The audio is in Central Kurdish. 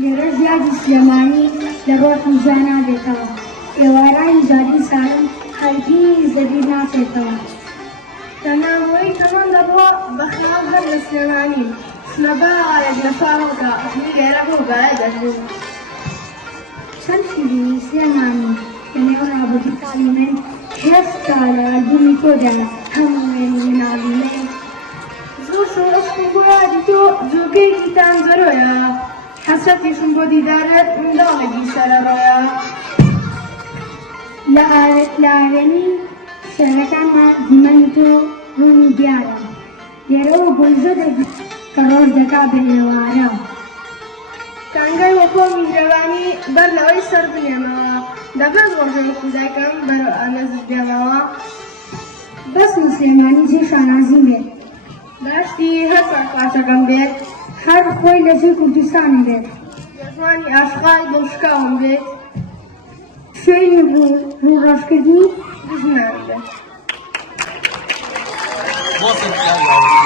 لێرە ژیادی سلێمانی لە ڕۆحم جا نابێتەوە ئێوارانی جادی سالم هەرگیز لەبیر ناچێتەوە تەنامەوەی تەمەم دەبووە بەخناو هەر لە سلێمانی سنەبایەک لە پاڵەوەدا ئەخنی لێرە بۆ بایە دەبوو چەند شیرینی سلێمانی لەنێو ڕابردوو تاڵیمەن هێستا لە ئەلبومی تۆدا هەموو وێنی مناڵیمەن زۆر شۆڕشم بۆ یادی تۆ جووگەیەکی تان زەرۆیە حەسەتیشم بۆ دیدارت منداڵێکی سەرەڕۆیە لە ئاوێنی شێعرەکانمان دیمەنی تۆ ڕوونی دیارە لێرەوە بۆی زۆر دەبێت کە ڕۆژ دەکا بە ئێوارە تانگای وەکۆ میهرەبانی بەر لەوەی سەر بنێمەوە دەبێت ڕۆژێک قوزەکەم بەرەو ئامێزت دێمەوە بەسم سلێمانی جێ شانازیم بێت باشتی هەر پاچەکەم بێت هەر خۆی لە جێ کوردستانی بێت جەژوانی ئاشقای بۆ شکاوم بێت شوێنی ڕوڕۆژکردنی بژنان بێت Nossa,